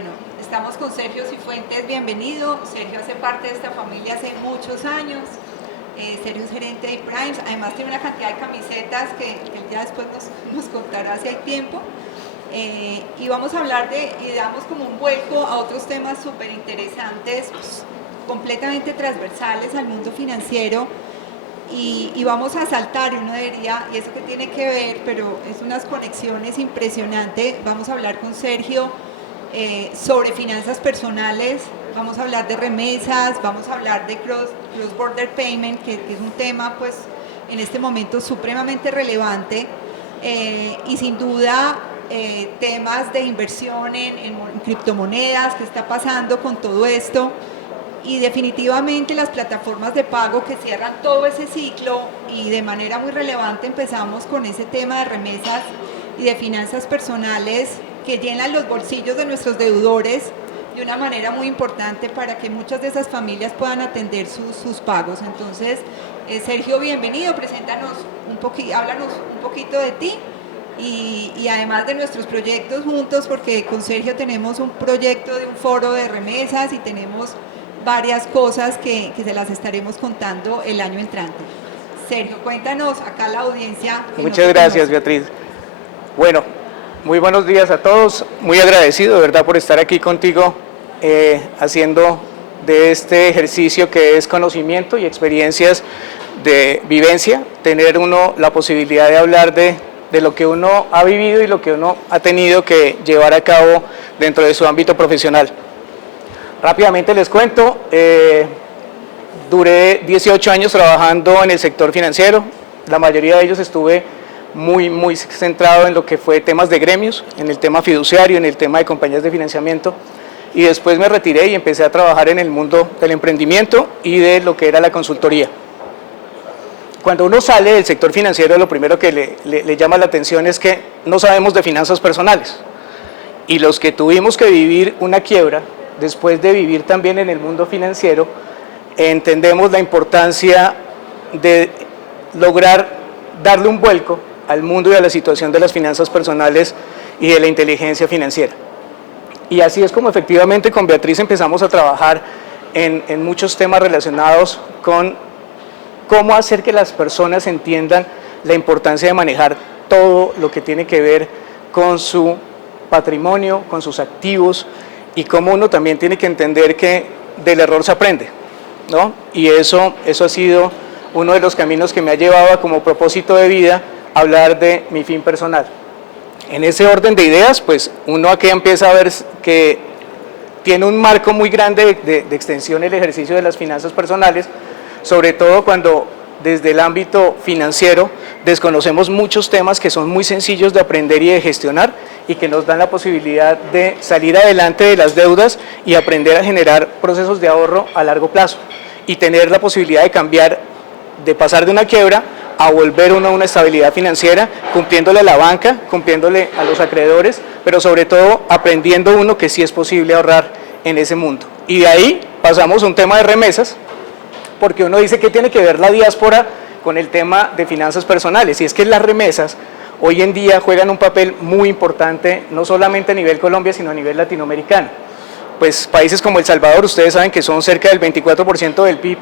Bueno, estamos con Sergio Cifuentes, bienvenido. Sergio hace parte de esta familia hace muchos años. Sergio es gerente de Primes, además tiene una cantidad de camisetas que él ya después nos contará si hay tiempo. Y vamos a hablar y damos como un vuelco a otros temas súper interesantes, pues, completamente transversales al mundo financiero. Y vamos a saltar, y uno diría, ¿y eso qué tiene que ver? Pero es unas conexiones impresionantes. Vamos a hablar con Sergio sobre finanzas personales, vamos a hablar de remesas, vamos a hablar de cross-border payment, que es un tema pues en este momento supremamente relevante, y sin duda temas de inversión en criptomonedas, qué está pasando con todo esto, y definitivamente las plataformas de pago que cierran todo ese ciclo, y de manera muy relevante empezamos con ese tema de remesas y de finanzas personales que llenan los bolsillos de nuestros deudores de una manera muy importante para que muchas de esas familias puedan atender sus pagos. Entonces, Sergio, bienvenido, preséntanos háblanos un poquito de ti y además de nuestros proyectos juntos, porque con Sergio tenemos un proyecto de un foro de remesas y tenemos varias cosas que se las estaremos contando el año entrante. Sergio, cuéntanos acá a la audiencia. Muchas gracias, Beatriz. Bueno, muy buenos días a todos, muy agradecido de verdad por estar aquí contigo haciendo de este ejercicio que es conocimiento y experiencias de vivencia, tener uno la posibilidad de hablar de lo que uno ha vivido y lo que uno ha tenido que llevar a cabo dentro de su ámbito profesional. Rápidamente les cuento, duré 18 años trabajando en el sector financiero, la mayoría de ellos estuve muy centrado en lo que fue temas de gremios, en el tema fiduciario, en el tema de compañías de financiamiento, y después me retiré y empecé a trabajar en el mundo del emprendimiento y de lo que era la consultoría. Cuando uno sale del sector financiero, lo primero que le llama la atención es que no sabemos de finanzas personales, y los que tuvimos que vivir una quiebra, después de vivir también en el mundo financiero, entendemos la importancia de lograr darle un vuelco al mundo y a la situación de las finanzas personales y de la inteligencia financiera. Y así es como efectivamente con Beatriz empezamos a trabajar en muchos temas relacionados con cómo hacer que las personas entiendan la importancia de manejar todo lo que tiene que ver con su patrimonio, con sus activos, y cómo uno también tiene que entender que del error se aprende, ¿no? Y eso ha sido uno de los caminos que me ha llevado a, como propósito de vida, hablar de mi fin personal. En ese orden de ideas, pues uno aquí empieza a ver que tiene un marco muy grande de extensión el ejercicio de las finanzas personales, sobre todo cuando desde el ámbito financiero desconocemos muchos temas que son muy sencillos de aprender y de gestionar, y que nos dan la posibilidad de salir adelante de las deudas y aprender a generar procesos de ahorro a largo plazo, y tener la posibilidad de cambiar, de pasar de una quiebra a volver uno a una estabilidad financiera, cumpliéndole a la banca, cumpliéndole a los acreedores, pero sobre todo aprendiendo uno que sí es posible ahorrar en ese mundo. Y de ahí pasamos a un tema de remesas, porque uno dice que tiene que ver la diáspora con el tema de finanzas personales, y es que las remesas hoy en día juegan un papel muy importante, no solamente a nivel Colombia, sino a nivel latinoamericano. Pues países como El Salvador, ustedes saben que son cerca del 24% del PIB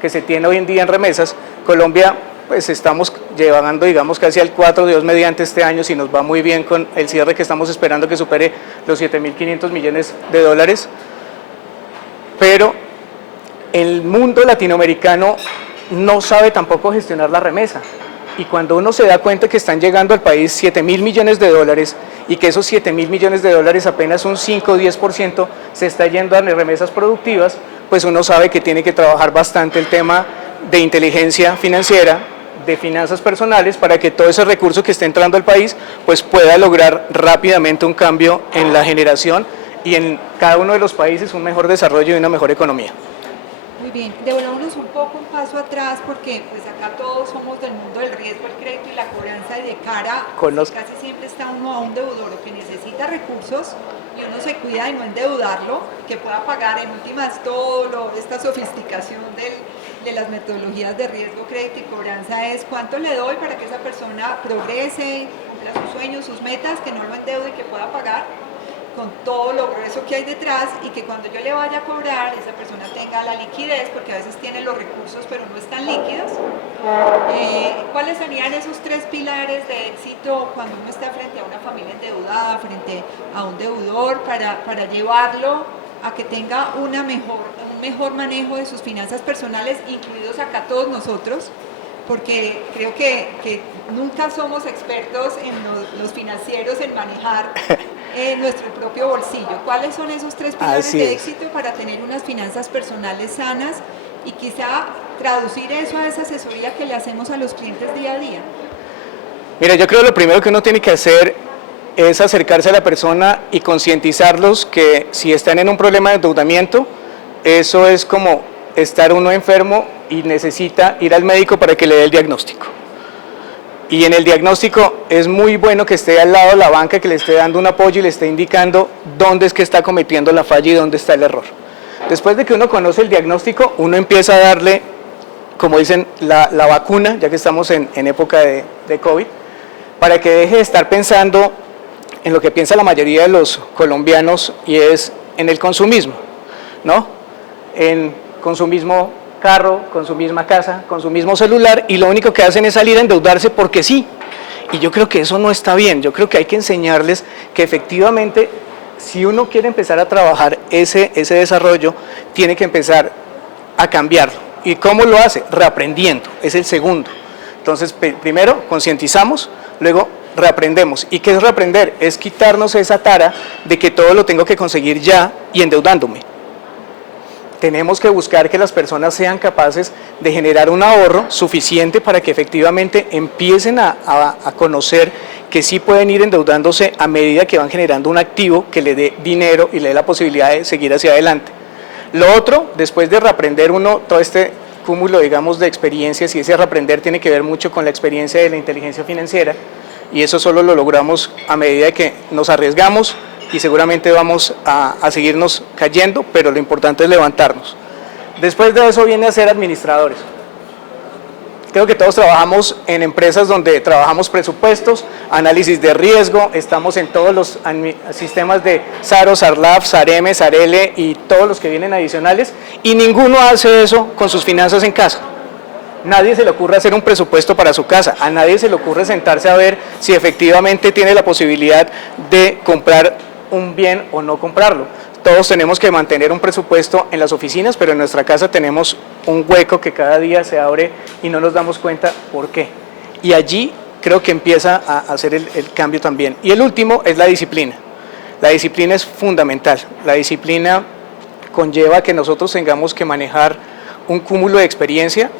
que se tiene hoy en día en remesas. Colombia, pues estamos llevando, digamos, casi al 4, Dios mediante este año, si nos va muy bien con el cierre que estamos esperando que supere los 7.500 millones de dólares. Pero el mundo latinoamericano no sabe tampoco gestionar la remesa, y cuando uno se da cuenta que están llegando al país 7.000 millones de dólares y que esos 7.000 millones de dólares apenas un 5 o 10% se está yendo a remesas productivas, pues uno sabe que tiene que trabajar bastante el tema de inteligencia financiera, de finanzas personales, para que todo ese recurso que esté entrando al país pues pueda lograr rápidamente un cambio en la generación y en cada uno de los países un mejor desarrollo y una mejor economía. Muy bien, devolvámonos un poco un paso atrás, porque pues acá todos somos del mundo del riesgo, el crédito y la cobranza, y de cara casi siempre está uno a un deudor que necesita recursos y uno se cuida de no endeudarlo, que pueda pagar en últimas esta sofisticación de las metodologías de riesgo, crédito y cobranza es cuánto le doy para que esa persona progrese, cumpla sus sueños, sus metas, que no lo endeude y que pueda pagar. con todo lo grueso que hay detrás y que cuando yo le vaya a cobrar, esa persona tenga la liquidez, porque a veces tiene los recursos pero no están líquidos. ¿Cuáles serían esos 3 pilares de éxito cuando uno está frente a una familia endeudada, frente a un deudor, para llevarlo a que tenga un mejor manejo de sus finanzas personales, incluidos acá todos nosotros? Porque creo que nunca somos expertos en los financieros en manejar nuestro propio bolsillo. ¿Cuáles son esos 3 pilares de éxito para tener unas finanzas personales sanas y quizá traducir eso a esa asesoría que le hacemos a los clientes día a día? Mira, yo creo que lo primero que uno tiene que hacer es acercarse a la persona y concientizarlos que si están en un problema de endeudamiento, eso es como estar uno enfermo y necesita ir al médico para que le dé el diagnóstico. Y en el diagnóstico es muy bueno que esté al lado de la banca, que le esté dando un apoyo y le esté indicando dónde es que está cometiendo la falla y dónde está el error. Después de que uno conoce el diagnóstico, uno empieza a darle, como dicen, la vacuna, ya que estamos en época de COVID, para que deje de estar pensando en lo que piensa la mayoría de los colombianos, y es en el consumismo, ¿no? En con su mismo carro, con su misma casa, con su mismo celular, y lo único que hacen es salir a endeudarse porque sí. Y yo creo que eso no está bien. Yo creo que hay que enseñarles que efectivamente, si uno quiere empezar a trabajar ese desarrollo, tiene que empezar a cambiarlo. ¿Y cómo lo hace? Reaprendiendo, es el segundo. Entonces, primero concientizamos, luego reaprendemos. ¿Y qué es reaprender? Es quitarnos esa tara de que todo lo tengo que conseguir ya y endeudándome. Tenemos que buscar que las personas sean capaces de generar un ahorro suficiente para que efectivamente empiecen a conocer que sí pueden ir endeudándose a medida que van generando un activo que le dé dinero y le dé la posibilidad de seguir hacia adelante. Lo otro, después de reaprender uno todo este cúmulo, digamos, de experiencias, y ese reaprender tiene que ver mucho con la experiencia de la inteligencia financiera, y eso solo lo logramos a medida de que nos arriesgamos, y seguramente vamos a seguirnos cayendo, pero lo importante es levantarnos. Después de eso viene a ser administradores. Creo que todos trabajamos en empresas donde trabajamos presupuestos, análisis de riesgo, estamos en todos los sistemas de SARO, SARLAF, SAREME, SARELE y todos los que vienen adicionales, y ninguno hace eso con sus finanzas en casa. Nadie se le ocurre hacer un presupuesto para su casa, a nadie se le ocurre sentarse a ver si efectivamente tiene la posibilidad de comprar un bien o no comprarlo. Todos tenemos que mantener un presupuesto en las oficinas, pero en nuestra casa tenemos un hueco que cada día se abre y no nos damos cuenta por qué. Y allí creo que empieza a hacer el cambio también. Y el último es la disciplina. La disciplina es fundamental. La disciplina conlleva que nosotros tengamos que manejar un cúmulo de experiencia,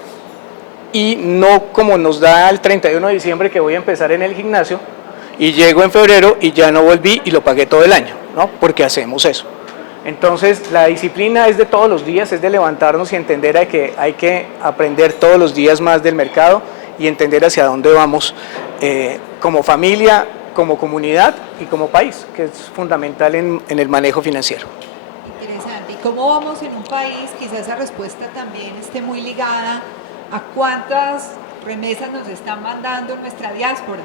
y no como nos da el 31 de diciembre que voy a empezar en el gimnasio y llego en febrero y ya no volví y lo pagué todo el año, ¿no? Porque hacemos eso. Entonces la disciplina es de todos los días, es de levantarnos y entender a que hay que aprender todos los días más del mercado y entender hacia dónde vamos como familia, como comunidad y como país, que es fundamental en el manejo financiero. Interesante. ¿Y cómo vamos en un país? Quizás esa respuesta también esté muy ligada a cuántas remesas nos están mandando nuestra diáspora.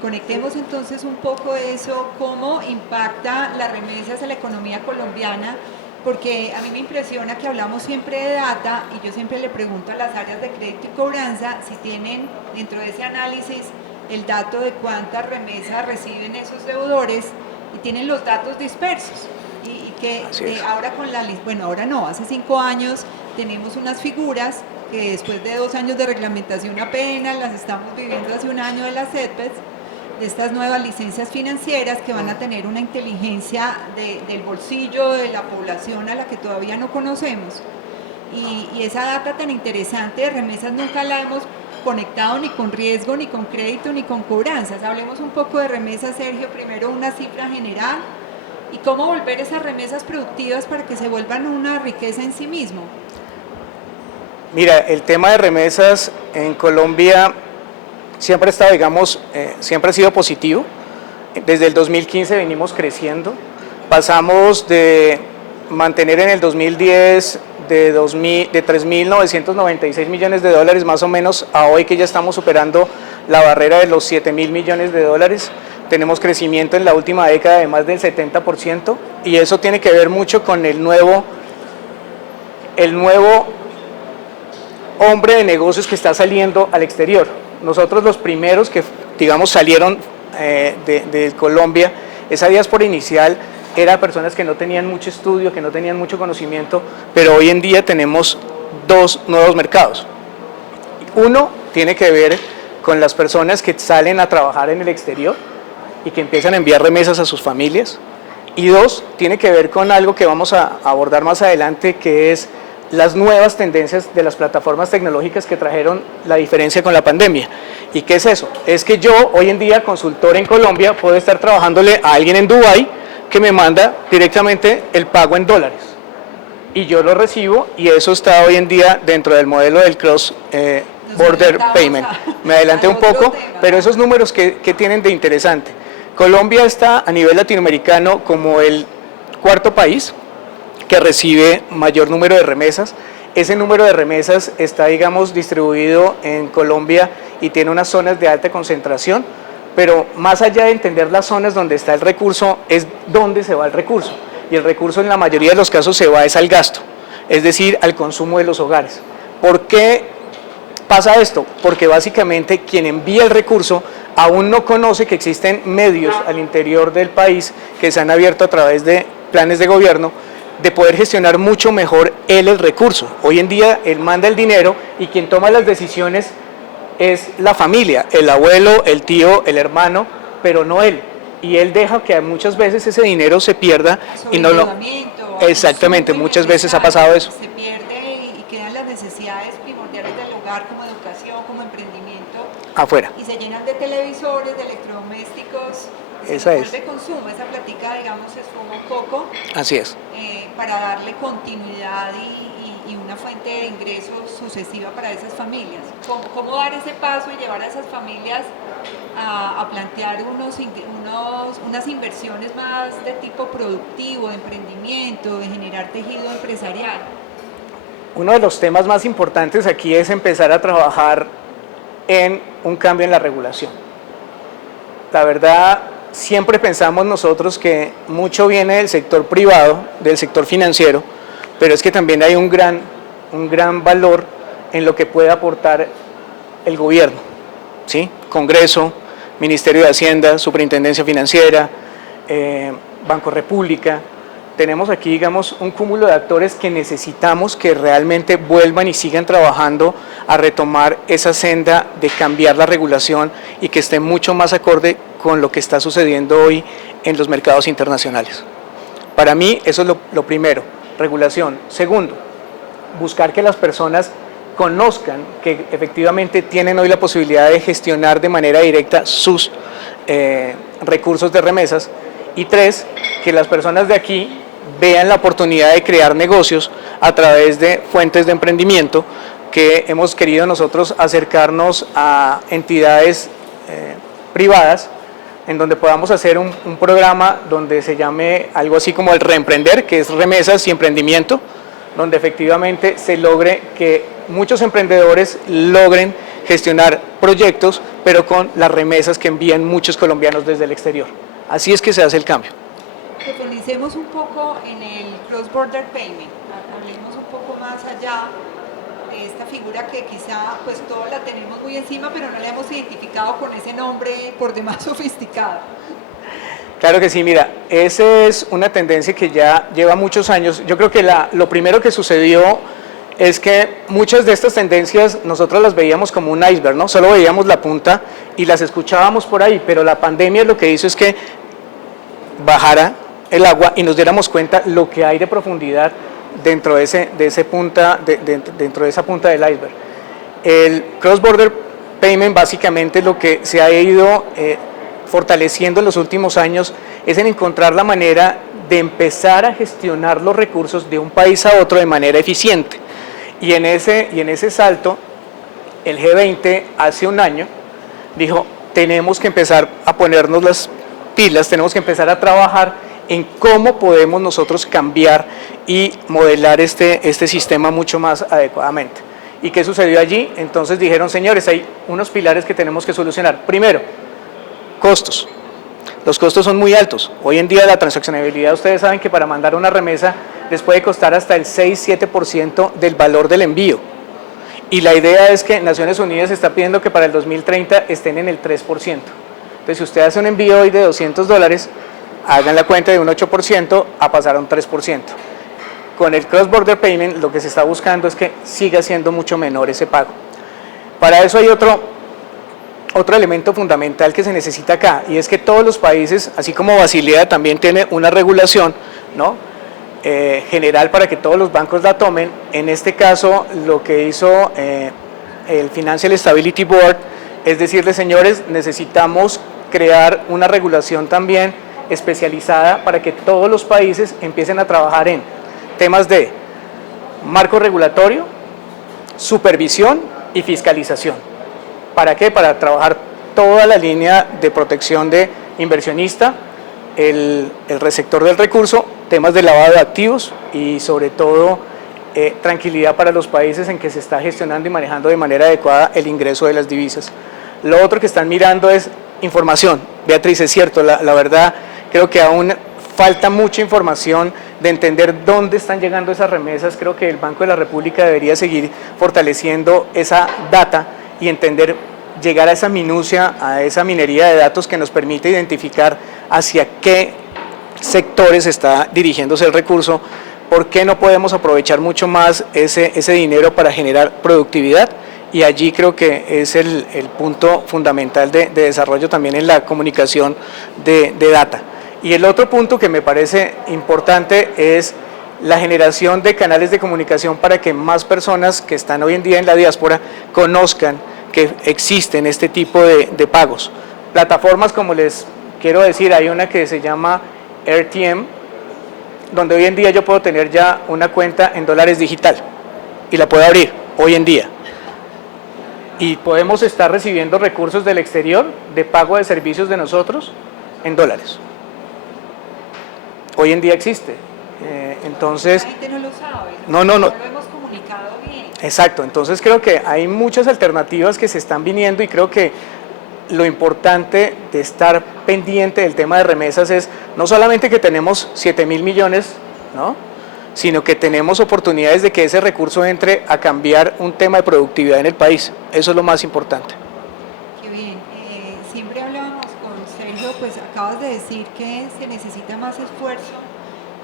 Conectemos entonces un poco eso, cómo impacta las remesas en la economía colombiana, porque a mí me impresiona que hablamos siempre de data y yo siempre le pregunto a las áreas de crédito y cobranza si tienen dentro de ese análisis el dato de cuántas remesas reciben esos deudores y tienen los datos dispersos. Y que ahora ahora no, hace 5 años tenemos unas figuras que después de 2 años de reglamentación apenas las estamos viviendo hace 1 año de las CETPES, de estas nuevas licencias financieras que van a tener una inteligencia del bolsillo de la población a la que todavía no conocemos. Y esa data tan interesante de remesas nunca la hemos conectado ni con riesgo, ni con crédito, ni con cobranzas. Hablemos un poco de remesas, Sergio, primero una cifra general y cómo volver esas remesas productivas para que se vuelvan una riqueza en sí mismo. Mira, el tema de remesas en Colombia siempre ha estado, digamos, siempre ha sido positivo. Desde el 2015 venimos creciendo. Pasamos de mantener en el 2010 de 3.996 millones de dólares más o menos a hoy que ya estamos superando la barrera de los 7.000 millones de dólares. tenemos crecimiento en la última década de más del 70%, y eso tiene que ver mucho con el nuevo hombre de negocios que está saliendo al exterior. Nosotros los primeros que, digamos, salieron de Colombia, esa diáspora inicial era personas que no tenían mucho estudio, que no tenían mucho conocimiento, pero hoy en día tenemos dos nuevos mercados. Uno tiene que ver con las personas que salen a trabajar en el exterior y que empiezan a enviar remesas a sus familias, y dos, tiene que ver con algo que vamos a abordar más adelante, que es las nuevas tendencias de las plataformas tecnológicas que trajeron la diferencia con la pandemia. ¿Y qué es eso? Es que yo hoy en día, consultor en Colombia, puedo estar trabajándole a alguien en Dubái que me manda directamente el pago en dólares y yo lo recibo, y eso está hoy en día dentro del modelo del cross border payment. Me adelanté un poco, pero esos números que tienen de interesante. Colombia está a nivel latinoamericano como el cuarto país que recibe mayor número de remesas. Ese número de remesas está, digamos, distribuido en Colombia y tiene unas zonas de alta concentración, pero más allá de entender las zonas donde está el recurso, es dónde se va el recurso, y el recurso en la mayoría de los casos se va es al gasto, es decir, al consumo de los hogares. ¿Por qué pasa esto? Porque básicamente quien envía el recurso aún no conoce que existen medios al interior del país que se han abierto a través de planes de gobierno de poder gestionar mucho mejor el recurso. Hoy en día él manda el dinero y quien toma las decisiones es la familia, el abuelo, el tío, el hermano, pero no él. Y él deja que muchas veces ese dinero se pierda y no lo... Exactamente, muchas veces ha pasado eso. Se pierde y quedan las necesidades primordiales del hogar, como educación, como emprendimiento, afuera. Y se llenan de televisores, de electrodomésticos. Esa es. De consumo, esa plática, digamos, es como coco. Así es. Para darle continuidad y una fuente de ingresos sucesiva para esas familias. ¿Cómo dar ese paso y llevar a esas familias a plantear unas inversiones más de tipo productivo, de emprendimiento, de generar tejido empresarial? Uno de los temas más importantes aquí es empezar a trabajar en un cambio en la regulación. La verdad, siempre pensamos nosotros que mucho viene del sector privado, del sector financiero, pero es que también hay un gran valor en lo que puede aportar el gobierno, ¿sí? Congreso, Ministerio de Hacienda, Superintendencia Financiera, Banco República. Tenemos aquí, digamos, un cúmulo de actores que necesitamos que realmente vuelvan y sigan trabajando a retomar esa senda de cambiar la regulación y que esté mucho más acorde con lo que está sucediendo hoy en los mercados internacionales. Para mí eso es lo primero, regulación. Segundo, buscar que las personas conozcan que efectivamente tienen hoy la posibilidad de gestionar de manera directa sus recursos de remesas. Y tres, que las personas de aquí vean la oportunidad de crear negocios a través de fuentes de emprendimiento, que hemos querido nosotros acercarnos a entidades privadas, en donde podamos hacer un programa donde se llame algo así como el Reemprender, que es remesas y emprendimiento, donde efectivamente se logre que muchos emprendedores logren gestionar proyectos, pero con las remesas que envían muchos colombianos desde el exterior. Así es que se hace el cambio. Profundicemos un poco en el cross-border payment, hablemos un poco más allá de esta figura que quizá pues todos la tenemos muy encima, pero no la hemos identificado con ese nombre por demás sofisticado. Claro que sí, mira, esa es una tendencia que ya lleva muchos años. Yo creo que lo primero que sucedió es que muchas de estas tendencias nosotros las veíamos como un iceberg, ¿no? Solo veíamos la punta y las escuchábamos por ahí, pero la pandemia lo que hizo es que bajara el agua y nos diéramos cuenta lo que hay de profundidad dentro de esa punta del iceberg. El cross-border payment básicamente lo que se ha ido fortaleciendo en los últimos años es en encontrar la manera de empezar a gestionar los recursos de un país a otro de manera eficiente. Y en ese salto, el G20 hace un año dijo, tenemos que empezar a ponernos las pilas, tenemos que empezar a trabajar en cómo podemos nosotros cambiar y modelar este sistema mucho más adecuadamente. ¿Y qué sucedió allí? Entonces dijeron, señores, hay unos pilares que tenemos que solucionar. Primero, costos. Los costos son muy altos. Hoy en día la transaccionabilidad, ustedes saben que para mandar una remesa les puede costar hasta el 6-7% del valor del envío. Y la idea es que Naciones Unidas está pidiendo que para el 2030 estén en el 3%. Entonces, si usted hace un envío hoy de $200, hagan la cuenta de un 8% a pasar a un 3%. Con el cross-border payment lo que se está buscando es que siga siendo mucho menor ese pago. Para eso hay otro elemento fundamental que se necesita acá, y es que todos los países, así como Basilea también tiene una regulación, ¿no?, general para que todos los bancos la tomen. En este caso lo que hizo el Financial Stability Board es decirle, señores, necesitamos crear una regulación también especializada para que todos los países empiecen a trabajar en temas de marco regulatorio, supervisión y fiscalización. ¿Para qué? Para trabajar toda la línea de protección de inversionista, el receptor del recurso, temas de lavado de activos y sobre todo tranquilidad para los países en que se está gestionando y manejando de manera adecuada el ingreso de las divisas. Lo otro que están mirando es información. Beatriz, es cierto, la verdad creo que aún falta mucha información de entender dónde están llegando esas remesas. Creo que el Banco de la República debería seguir fortaleciendo esa data y entender, llegar a esa minucia, a esa minería de datos que nos permite identificar hacia qué sectores está dirigiéndose el recurso, por qué no podemos aprovechar mucho más ese dinero para generar productividad, y allí creo que es el punto fundamental de desarrollo también en la comunicación de data. Y el otro punto que me parece importante es la generación de canales de comunicación para que más personas que están hoy en día en la diáspora conozcan que existen este tipo de pagos. Plataformas, como les quiero decir, hay una que se llama RTM, donde hoy en día yo puedo tener ya una cuenta en dólares digital y la puedo abrir hoy en día. Y podemos estar recibiendo recursos del exterior de pago de servicios de nosotros en dólares. Hoy en día existe. Entonces, la gente no lo sabe, no lo hemos comunicado bien. Exacto, entonces creo que hay muchas alternativas que se están viniendo, y creo que lo importante de estar pendiente del tema de remesas es no solamente que tenemos 7.000 millones, ¿no?, sino que tenemos oportunidades de que ese recurso entre a cambiar un tema de productividad en el país. Eso es lo más importante. Qué bien. Siempre hablábamos con Sergio, pues acabas de decir que se necesita más esfuerzo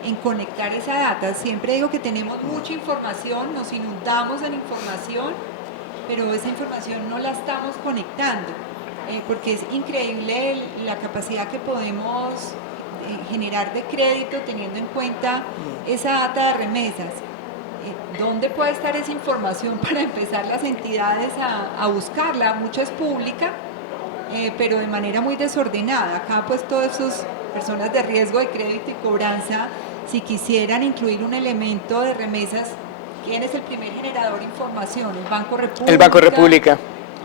en conectar esa data. Siempre digo que tenemos mucha información, nos inundamos en información, pero esa información no la estamos conectando, porque es increíble la capacidad que podemos generar de crédito teniendo en cuenta esa data de remesas. ¿Dónde puede estar esa información para empezar las entidades a buscarla? Mucha es pública, pero de manera muy desordenada. Acá pues todas esas personas de riesgo de crédito y cobranza, si quisieran incluir un elemento de remesas, ¿quién es el primer generador de información? ¿El Banco República? El Banco República.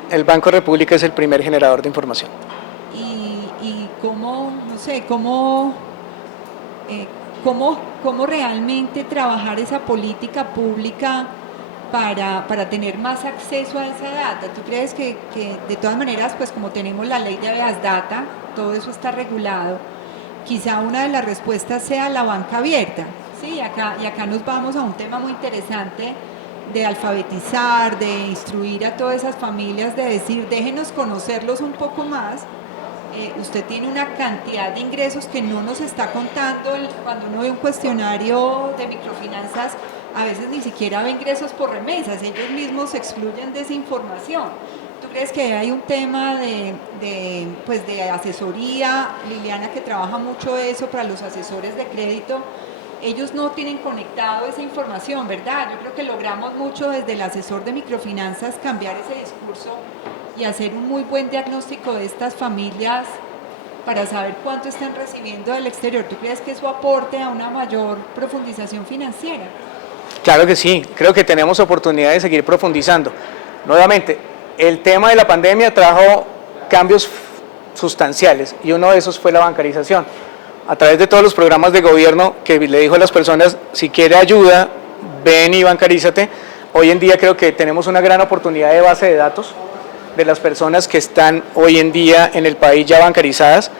El Banco República es el primer generador de información. Y cómo, no sé, cómo realmente trabajar esa política pública para tener más acceso a esa data. ¿Tú crees que de todas maneras, pues como tenemos la ley de habeas data, todo eso está regulado, quizá una de las respuestas sea la banca abierta? Sí, y acá nos vamos a un tema muy interesante de alfabetizar, de instruir a todas esas familias, de decir, déjenos conocerlos un poco más. Usted tiene una cantidad de ingresos que no nos está contando. Cuando uno ve un cuestionario de microfinanzas, a veces ni siquiera ve ingresos por remesas, ellos mismos se excluyen de esa información. ¿Tú crees que hay un tema de asesoría? Liliana, que trabaja mucho eso para los asesores de crédito, ellos no tienen conectado esa información, ¿verdad? Yo creo que logramos mucho desde el asesor de microfinanzas cambiar ese discurso y hacer un muy buen diagnóstico de estas familias para saber cuánto están recibiendo del exterior. ¿Tú crees que eso aporte a una mayor profundización financiera? Claro que sí, creo que tenemos oportunidad de seguir profundizando. Nuevamente, el tema de la pandemia trajo cambios sustanciales y uno de esos fue la bancarización. A través de todos los programas de gobierno que le dijo a las personas, si quiere ayuda, ven y bancarízate. Hoy en día creo que tenemos una gran oportunidad de base de datos de las personas que están hoy en día en el país ya bancarizadas,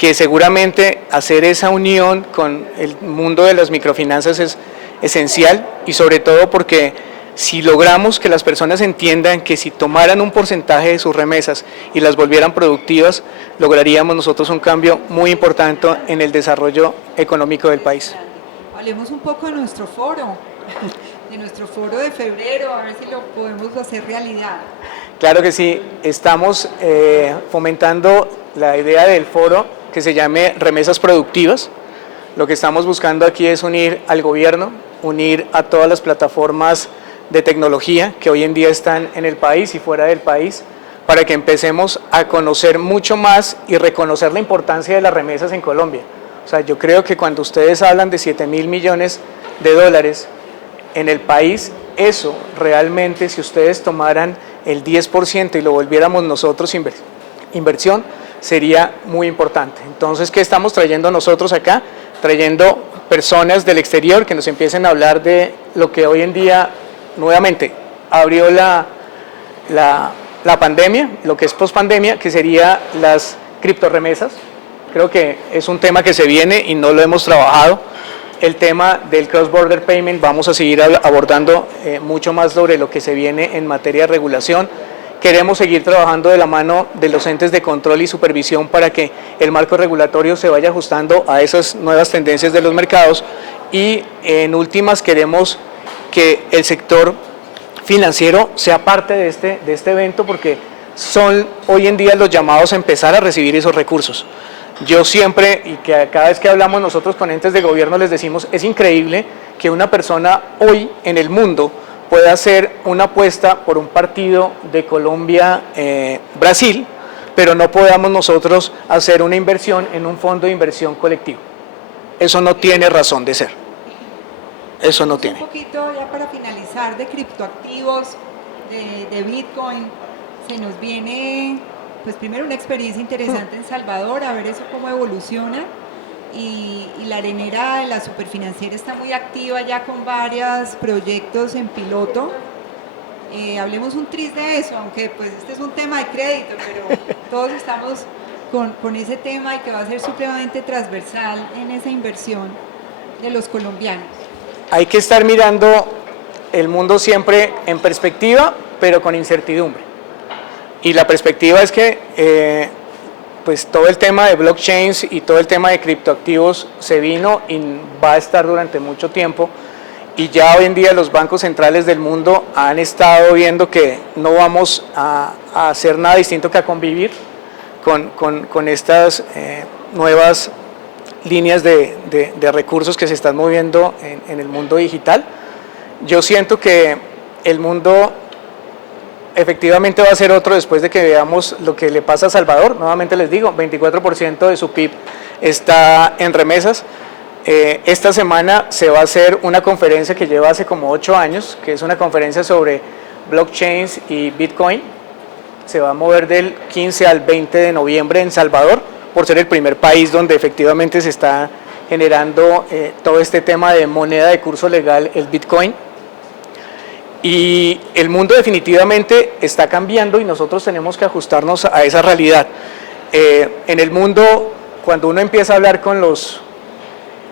que seguramente hacer esa unión con el mundo de las microfinanzas es esencial, y sobre todo porque si logramos que las personas entiendan que si tomaran un porcentaje de sus remesas y las volvieran productivas, lograríamos nosotros un cambio muy importante en el desarrollo económico del país. Hablemos un poco de nuestro foro, de febrero, a ver si lo podemos hacer realidad. Claro que sí, estamos fomentando la idea del foro que se llame Remesas Productivas. Lo que estamos buscando aquí es unir al gobierno, unir a todas las plataformas de tecnología que hoy en día están en el país y fuera del país, para que empecemos a conocer mucho más y reconocer la importancia de las remesas en Colombia. O sea, yo creo que cuando ustedes hablan de 7.000 millones de dólares en el país, eso realmente, si ustedes tomaran el 10% y lo volviéramos nosotros inversión, sería muy importante. Entonces, ¿qué estamos trayendo nosotros acá? Trayendo personas del exterior que nos empiecen a hablar de lo que hoy en día, nuevamente, abrió la pandemia, lo que es pospandemia, que sería las criptorremesas. Creo que es un tema que se viene y no lo hemos trabajado. El tema del cross-border payment, vamos a seguir abordando mucho más sobre lo que se viene en materia de regulación. Queremos seguir trabajando de la mano de los entes de control y supervisión para que el marco regulatorio se vaya ajustando a esas nuevas tendencias de los mercados, y en últimas queremos que el sector financiero sea parte de este evento, porque son hoy en día los llamados a empezar a recibir esos recursos. Yo siempre, y que cada vez que hablamos nosotros con entes de gobierno les decimos, es increíble que una persona hoy en el mundo pueda hacer una apuesta por un partido de Colombia-Brasil, pero no podamos nosotros hacer una inversión en un fondo de inversión colectivo. Eso no tiene razón de ser. Eso no tiene. Un poquito ya para finalizar de criptoactivos, de Bitcoin, se nos viene, pues primero una experiencia interesante en Salvador, a ver eso cómo evoluciona, y la arenera de la Superfinanciera está muy activa ya con varios proyectos en piloto. Hablemos un tris de eso, aunque pues este es un tema de crédito, pero todos estamos con ese tema, y que va a ser supremamente transversal en esa inversión de los colombianos. Hay que estar mirando el mundo siempre en perspectiva, pero con incertidumbre. Y la perspectiva es que pues todo el tema de blockchains y todo el tema de criptoactivos se vino y va a estar durante mucho tiempo, y ya hoy en día los bancos centrales del mundo han estado viendo que no vamos a hacer nada distinto que a convivir con estas nuevas líneas de recursos que se están moviendo en el mundo digital. Yo siento que el mundo efectivamente va a ser otro después de que veamos lo que le pasa a Salvador. Nuevamente les digo, 24% de su PIB está en remesas. Esta semana se va a hacer una conferencia que lleva hace como 8 años, que es una conferencia sobre blockchains y Bitcoin. Se va a mover del 15 al 20 de noviembre en Salvador, por ser el primer país donde efectivamente se está generando todo este tema de moneda de curso legal, el Bitcoin. Y el mundo definitivamente está cambiando y nosotros tenemos que ajustarnos a esa realidad. En el mundo, cuando uno empieza a hablar con los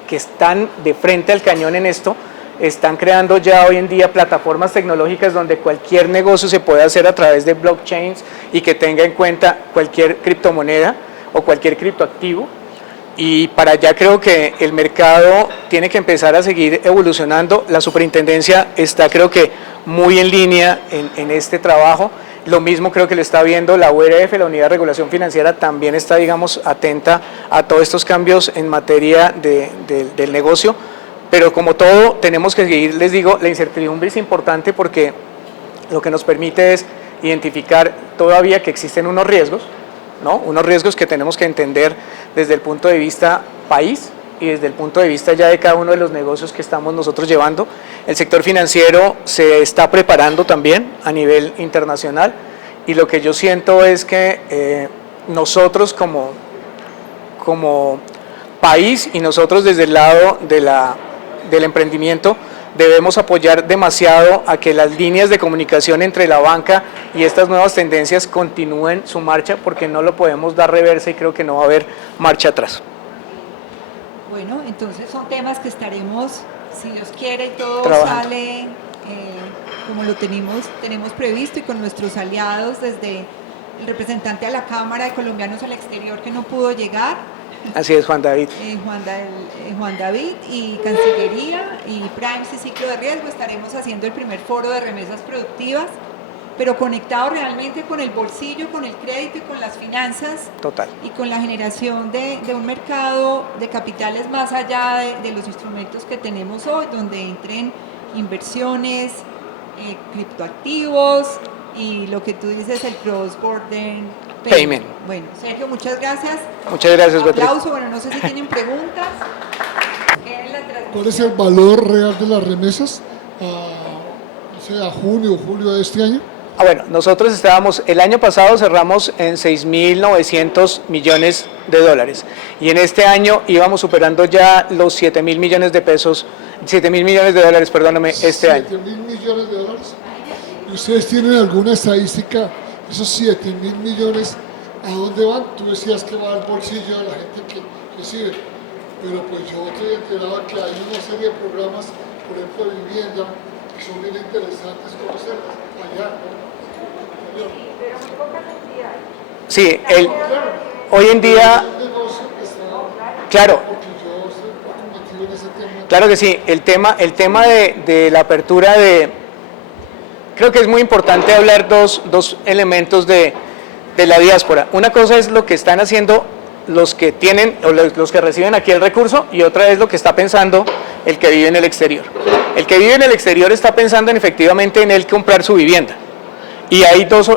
que están de frente al cañón en esto, están creando ya hoy en día plataformas tecnológicas donde cualquier negocio se puede hacer a través de blockchains y que tenga en cuenta cualquier criptomoneda o cualquier criptoactivo, y para allá creo que el mercado tiene que empezar a seguir evolucionando. La superintendencia está, creo que, muy en línea en este trabajo. Lo mismo creo que lo está viendo la URF, la Unidad de Regulación Financiera, también está, digamos, atenta a todos estos cambios en materia del negocio, pero como todo tenemos que seguir, les digo, la incertidumbre es importante porque lo que nos permite es identificar todavía que existen unos riesgos, ¿no? Unos riesgos que tenemos que entender desde el punto de vista país y desde el punto de vista ya de cada uno de los negocios que estamos nosotros llevando. El sector financiero se está preparando también a nivel internacional, y lo que yo siento es que nosotros como país y nosotros desde el lado del emprendimiento debemos apoyar demasiado a que las líneas de comunicación entre la banca y estas nuevas tendencias continúen su marcha, porque no lo podemos dar reversa y creo que no va a haber marcha atrás. Bueno, entonces son temas que estaremos, si Dios quiere y todo trabajando. sale como lo tenemos previsto, y con nuestros aliados, desde el representante a la Cámara de Colombianos al Exterior que no pudo llegar, Así es, Juan David. Juan David, y Cancillería y Primes y Ciclo de Riesgo, estaremos haciendo el primer foro de remesas productivas, pero conectado realmente con el bolsillo, con el crédito y con las finanzas. Total. Y con la generación de un mercado de capitales más allá de los instrumentos que tenemos hoy, donde entren inversiones, criptoactivos y lo que tú dices, el cross-border Payment. Bueno, Sergio, muchas gracias. Muchas gracias, Beatriz. Aplauso. Bueno, no sé si tienen preguntas. ¿Cuál es el valor real de las remesas a junio o julio de este año? Bueno, nosotros estábamos, el año pasado cerramos en 6.900 millones de dólares y en este año íbamos superando ya los 7.000 millones de pesos, 7.000 millones de dólares, perdóname, este año. 7.000 millones de dólares. ¿Y ustedes tienen alguna estadística, esos 7.000 millones, a dónde van? Tú decías que va al bolsillo de la gente que recibe, pero pues yo estoy enterado que hay una serie de programas, por ejemplo, de vivienda, que son bien interesantes conocerlas allá, ¿no? Sí, hoy en día, claro, claro que sí, el tema de la apertura creo que es muy importante hablar dos elementos de la diáspora. Una cosa es lo que están haciendo los que tienen o los que reciben aquí el recurso, y otra es lo que está pensando el que vive en el exterior. El que vive en el exterior está pensando efectivamente en él comprar su vivienda. Y hay dos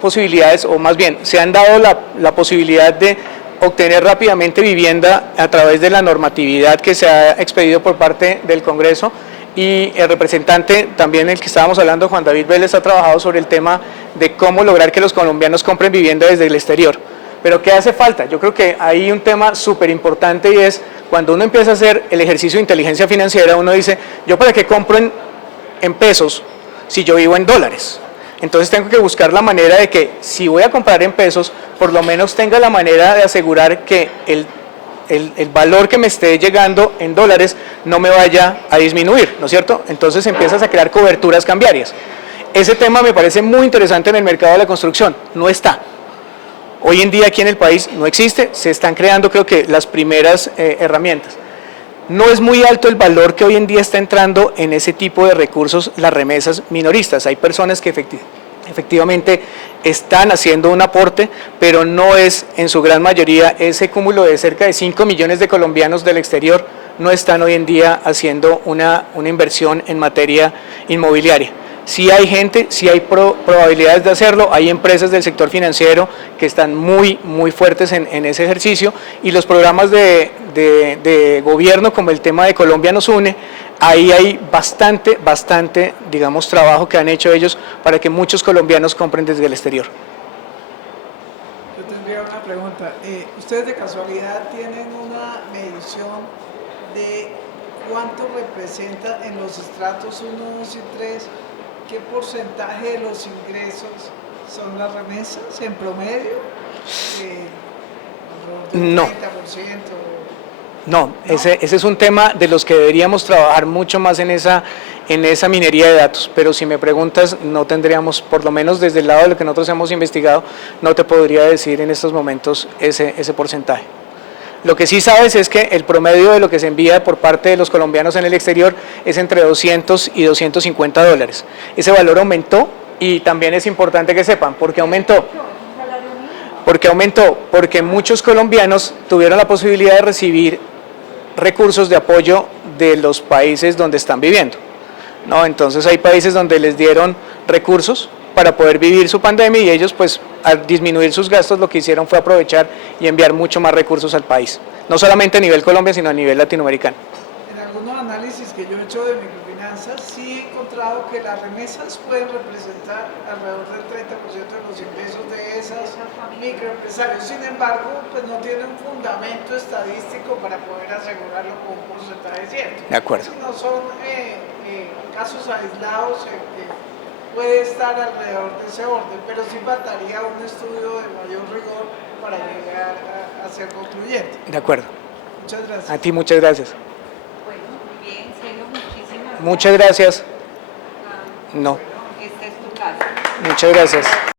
posibilidades, o más bien, se han dado la posibilidad de obtener rápidamente vivienda a través de la normatividad que se ha expedido por parte del Congreso, y el representante, también el que estábamos hablando, Juan David Vélez, ha trabajado sobre el tema de cómo lograr que los colombianos compren vivienda desde el exterior. Pero ¿qué hace falta? Yo creo que hay un tema súper importante, y es cuando uno empieza a hacer el ejercicio de inteligencia financiera, uno dice, ¿yo para qué compro en pesos si yo vivo en dólares? Entonces tengo que buscar la manera de que, si voy a comprar en pesos, por lo menos tenga la manera de asegurar que el valor que me esté llegando en dólares no me vaya a disminuir, ¿no es cierto? Entonces empiezas a crear coberturas cambiarias. Ese tema me parece muy interesante en el mercado de la construcción, no está. Hoy en día aquí en el país no existe, se están creando, creo que, las primeras herramientas. No es muy alto el valor que hoy en día está entrando en ese tipo de recursos, las remesas minoristas. Hay personas que efectivamente están haciendo un aporte, pero no es en su gran mayoría ese cúmulo de cerca de 5 millones de colombianos del exterior, no están hoy en día haciendo una inversión en materia inmobiliaria. Sí hay gente, sí hay probabilidades de hacerlo, hay empresas del sector financiero que están muy fuertes en ese ejercicio, y los programas de gobierno, como el tema de Colombia nos une, ahí hay bastante, digamos, trabajo que han hecho ellos para que muchos colombianos compren desde el exterior. Yo tendría una pregunta. ¿Ustedes de casualidad tienen una medición de cuánto representa en los estratos 1, 2 y 3, qué porcentaje de los ingresos son las remesas en promedio? No. 30%. No, ese es un tema de los que deberíamos trabajar mucho más en esa minería de datos, pero si me preguntas, no tendríamos, por lo menos desde el lado de lo que nosotros hemos investigado, no te podría decir en estos momentos ese porcentaje. Lo que sí sabes es que el promedio de lo que se envía por parte de los colombianos en el exterior es entre 200 y 250 dólares. Ese valor aumentó, y también es importante que sepan por qué aumentó. Porque muchos colombianos tuvieron la posibilidad de recibir recursos de apoyo de los países donde están viviendo, ¿no? Entonces hay países donde les dieron recursos para poder vivir su pandemia, y ellos, pues, al disminuir sus gastos, lo que hicieron fue aprovechar y enviar mucho más recursos al país, no solamente a nivel Colombia, sino a nivel latinoamericano. En algunos análisis que yo he hecho de microfinanzas, finanzas, sí he encontrado que las remesas pueden representar alrededor del 30% de los ingresos de esas microempresarios. Sin embargo, pues no tiene un fundamento estadístico para poder asegurarlo con un porcentaje cierto. De acuerdo. No son casos aislados en que puede estar alrededor de ese orden, pero sí faltaría un estudio de mayor rigor para llegar a ser concluyente. De acuerdo. Muchas gracias. A ti muchas gracias. Bueno, muy bien, Sergio, muchísimas gracias. Muchas gracias. No, Bueno, esta es tu casa. muchas gracias.